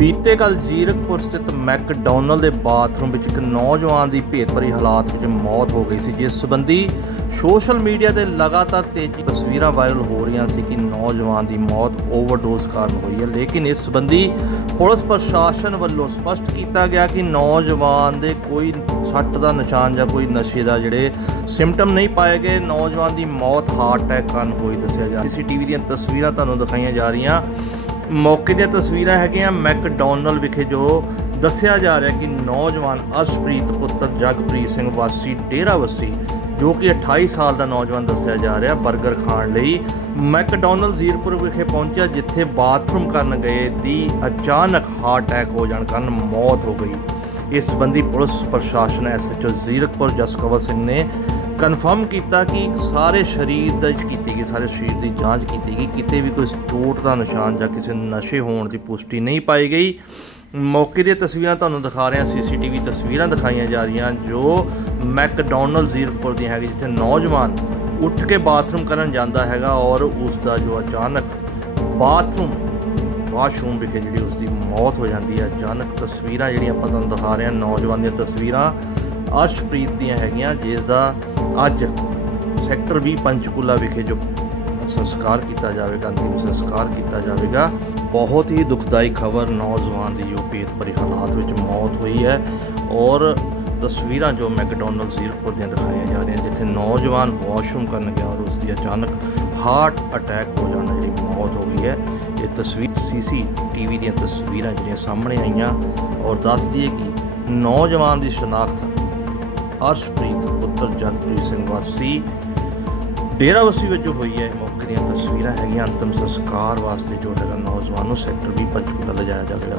ਬੀਤੇ ਕੱਲ ਜੀਰਕਪੁਰ ਸਥਿਤ ਮੈਕਡੋਨਲ ਦੇ ਬਾਥਰੂਮ ਵਿੱਚ ਇੱਕ ਨੌਜਵਾਨ ਦੀ ਭੇਤਭਰੀ ਹਾਲਾਤ ਵਿੱਚ ਮੌਤ ਹੋ ਗਈ ਸੀ, ਜਿਸ ਸੰਬੰਧੀ ਸੋਸ਼ਲ ਮੀਡੀਆ ਤੇ ਲਗਾਤਾਰ ਤੇਜ਼ੀ ਤਸਵੀਰਾਂ ਵਾਇਰਲ ਹੋ ਰਹੀਆਂ ਸੀ ਕਿ ਨੌਜਵਾਨ ਦੀ ਮੌਤ ਓਵਰਡੋਜ਼ ਕਾਰਨ ਹੋਈ ਹੈ। ਲੇਕਿਨ ਇਸ ਸੰਬੰਧੀ ਪੁਲਿਸ ਪ੍ਰਸ਼ਾਸਨ ਵੱਲੋਂ ਸਪਸ਼ਟ ਕੀਤਾ ਗਿਆ ਕਿ ਨੌਜਵਾਨ ਦੇ ਕੋਈ ਸੱਟ ਦਾ ਨਿਸ਼ਾਨ ਜਾਂ ਕੋਈ ਨਸ਼ੇ ਦਾ ਜਿਹੜੇ ਸਿੰਪਟਮ ਨਹੀਂ ਪਾਏ ਗਏ। ਨੌਜਵਾਨ ਦੀ ਮੌਤ ਹਾਰਟ ਅਟੈਕ ਕਾਰਨ ਹੋਈ ਦੱਸਿਆ ਜਾ ਸੀਸੀਟੀਵੀ ਦੀਆਂ ਤਸਵੀਰਾਂ ਤੁਹਾਨੂੰ ਦਿਖਾਈਆਂ ਜਾ ਰਹੀਆਂ। ਮੌਕੇ ਦੀਆਂ ਤਸਵੀਰਾਂ ਹੈਗੀਆਂ ਮੈਕਡੋਨਲ ਵਿਖੇ ਜੋ ਦੱਸਿਆ ਜਾ ਰਿਹਾ ਕਿ ਨੌਜਵਾਨ ਅਰਸ਼ਪ੍ਰੀਤ ਪੁੱਤਰ ਜਗਪ੍ਰੀਤ ਸਿੰਘ ਵਾਸੀ ਡੇਰਾਵਸੀ ਜੋ ਕਿ 28 ਸਾਲ ਦਾ ਨੌਜਵਾਨ ਦੱਸਿਆ ਜਾ ਰਿਹਾ 버ਗਰ ਖਾਣ ਲਈ ਮੈਕਡੋਨਲ ਜ਼ੀਰਪੁਰ ਵਿਖੇ ਪਹੁੰਚਿਆ, ਜਿੱਥੇ ਬਾਥਰੂਮ ਕਰਨ ਗਏ ਦੀ ਅਚਾਨਕ ਹਾਰਟ ਅਟੈਕ ਹੋ ਜਾਣ ਕਾਰਨ ਮੌਤ ਹੋ ਗਈ। ਇਸ ਸੰਬੰਧੀ ਪੁਲਿਸ ਪ੍ਰਸ਼ਾਸਨ ਐਸਐਚਓ ਜ਼ੀਰਕਪੁਰ ਜਸਕਵਰ ਸਿੰਘ ਨੇ ਕਨਫਰਮ ਕੀਤਾ ਕਿ ਸਾਰੇ ਸਰੀਰ ਦਾ ਕੀਤੀ ਗਈ, ਸਾਰੇ ਸਰੀਰ ਦੀ ਜਾਂਚ ਕੀਤੀ ਗਈ, ਕਿਤੇ ਵੀ ਕੋਈ ਚੋਟ ਦਾ ਨਿਸ਼ਾਨ ਜਾਂ ਕਿਸੇ ਨਸ਼ੇ ਹੋਣ ਦੀ ਪੁਸ਼ਟੀ ਨਹੀਂ ਪਾਈ ਗਈ। ਮੌਕੇ ਦੀਆਂ ਤਸਵੀਰਾਂ ਤੁਹਾਨੂੰ ਦਿਖਾ ਰਹੇ ਹਾਂ ਸੀਸੀਟੀਵੀ ਤਸਵੀਰਾਂ ਦਿਖਾਈਆਂ ਜਾ ਰਹੀਆਂ, ਜੋ ਮੈਕਡੋਨਲਡ ਜ਼ੀਰਪੁਰ ਦੀਆਂ ਹੈਗੀ ਜਿੱਥੇ ਨੌਜਵਾਨ ਉੱਠ ਕੇ ਬਾਥਰੂਮ ਕਰਨ ਜਾਂਦਾ ਹੈਗਾ ਔਰ ਉਸ ਦਾ ਜੋ ਅਚਾਨਕ ਬਾਥਰੂਮ, ਵਾਸ਼ਰੂਮ ਵਿਖੇ ਜਿਹੜੀ ਉਸ ਦੀ ਮੌਤ ਹੋ ਜਾਂਦੀ ਹੈ। ਅਚਾਨਕ ਤਸਵੀਰਾਂ ਜਿਹੜੀਆਂ ਆਪਾਂ ਤੁਹਾਨੂੰ ਦਿਖਾ ਰਹੇ ਹਾਂ, ਨੌਜਵਾਨ ਦੀਆਂ ਤਸਵੀਰਾਂ ਅਰਸ਼ਪ੍ਰੀਤ ਦੀਆਂ ਹੈਗੀਆਂ ਜਿਸ ਦਾ ਅੱਜ ਸੈਕਟਰ 20 ਪੰਚਕੂਲਾ ਵਿਖੇ ਜੋ ਸੰਸਕਾਰ ਕੀਤਾ ਜਾਵੇਗਾ, ਅੰਤਿਮ ਸੰਸਕਾਰ ਕੀਤਾ ਜਾਵੇਗਾ, ਬਹੁਤ ਹੀ ਦੁਖਦਾਈ ਖਬਰ ਨੌਜਵਾਨ ਦੀ ਜੋ ਭੇਤਭਰੇ ਹਾਲਾਤ ਵਿੱਚ ਮੌਤ ਹੋਈ ਹੈ ਔਰ ਤਸਵੀਰਾਂ ਜੋ ਮੈਕਡੋਨਲਡ ਜ਼ੀਰਪੁਰ ਦੀਆਂ ਦਿਖਾਈਆਂ ਜਾ ਰਹੀਆਂ, ਜਿੱਥੇ ਨੌਜਵਾਨ ਵਾਸ਼ਰੂਮ ਕਰਨ ਗਿਆ ਔਰ ਉਸ ਦੀ ਅਚਾਨਕ ਹਾਰਟ ਅਟੈਕ ਹੋ ਜਾਣ ਨਾਲ ਜਿਹੜੀ ਮੌਤ ਹੋ ਗਈ ਹੈ। ਇਹ ਤਸਵੀਰ ਸੀਸੀ ਟੀਵੀ ਦੀਆਂ ਤਸਵੀਰਾਂ ਜਿਹੜੀਆਂ ਸਾਹਮਣੇ ਆਈਆਂ ਔਰ ਦੱਸਦੀ ਹੈ ਕਿ ਨੌਜਵਾਨ ਦੀ ਸ਼ਨਾਖਤ ਅਰਸ਼ਪ੍ਰੀਤ ਪੁੱਤਰ ਜਗਪ੍ਰੀਤ ਸਿੰਘ ਵਾਸੀ। ਡੇਰਾਵਸੀ ਵਜੋਂ ਹੋਈ ਹੈ ਮੌਕੇ ਦੀਆਂ ਤਸਵੀਰਾਂ ਹੈਗੀਆਂ। ਅੰਤਮ ਸੰਸਕਾਰ ਵਾਸਤੇ ਜੋ ਹੈਗਾ ਨੌਜਵਾਨ ਨੂੰ ਸੈਕਟਰ 20 ਪੰਚਕੂਲਾ ਲਿਜਾਇਆ ਜਾਵੇਗਾ।